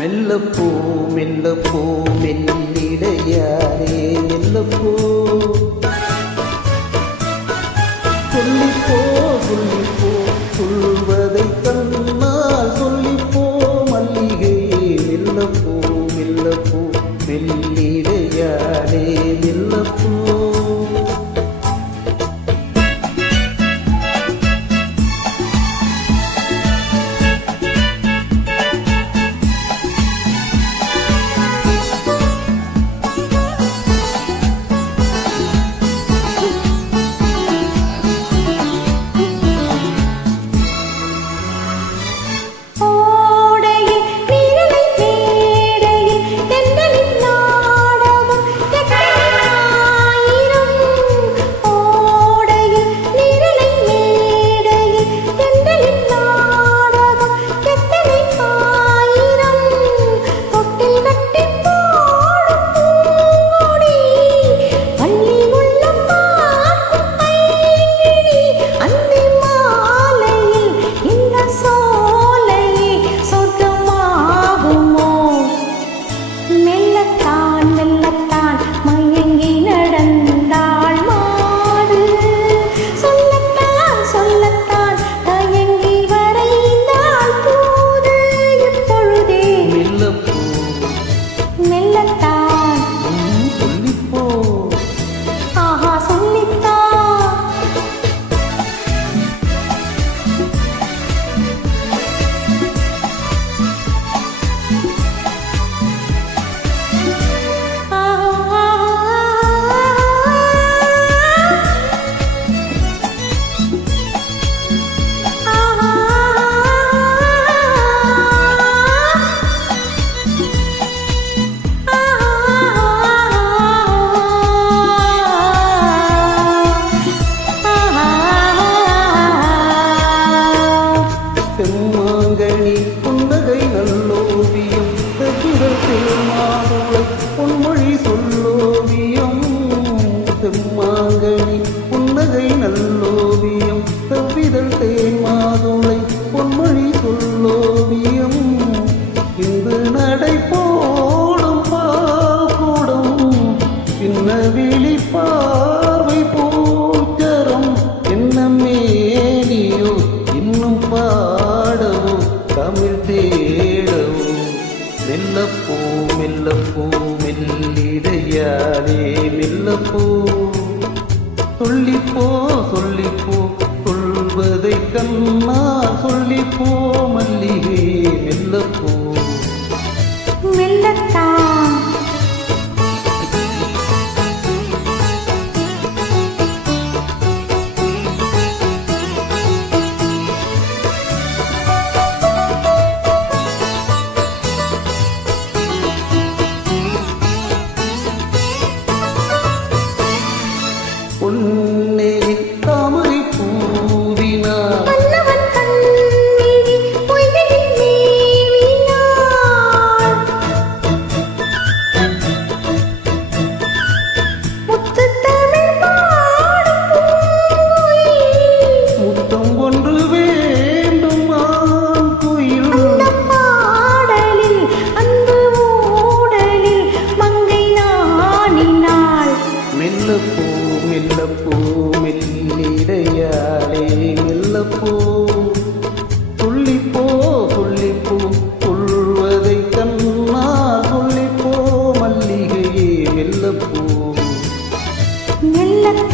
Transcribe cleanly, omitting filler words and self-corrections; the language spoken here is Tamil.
மெல்லப்பூ மெல்லப்பூ மெல்லிடையாரே மெல்லப்பூ சொல்லிப்போ சொல்லிப்போ சொல்வதை கண்ணால் சொல்லிப்போ மல்லிகையே மெல்லப்பூ மெல்லப்பூ மெல்லிடையாரே மெல்லப்பூ செம்மாங்கனி புன்னகை நல்லோவியம் தவிரத்தில் மாதுளை பொன்மொழி சொல்லோவியம் செம்மாங்கனி புன்னகை நல்லோவியம் தவிரல் தேன் மாதுளை பொன்மொழி சொல்லோவியம் இந்து நடை போடும் பால்கூடம் பின்ன விழி பார்வை பூச்சரம் என்ன மேலியோ இன்னும் பாடவோ தமிழ் தேடவோ மெல்லப்பூ மெல்லப்பூ மெல்லிடையாரே மெல்லப்பூ சொல்லிப்போ சொல்லிப்போ சொல்வதை கண்ணா சொல்லிப்போ மல்லிகை மெல்லப்பூ மெல்லத்தான் பொன்னேரில் தாமரை பூவினார் மன்னவன் கண்ணிழி பொய்கையில் மேவினார் முத்துத் தமிழ் பாடும் பூங்குயில் முத்தம் ஒன்று வேண்டுமா குயில் அந்தப் பாடலில் அன்பு ஊடலில் மங்கை நாணினாள் மெல்லப்பூ மெல்லப்பூ மெல்லிடையாளே மெல்லப்பூ சொல்லிப்போ சொல்லிப்போ சொல்வதை கண்ணா சொல்லிப்போ மல்லிகையே மெல்லப்பூ மெல்லத்தான்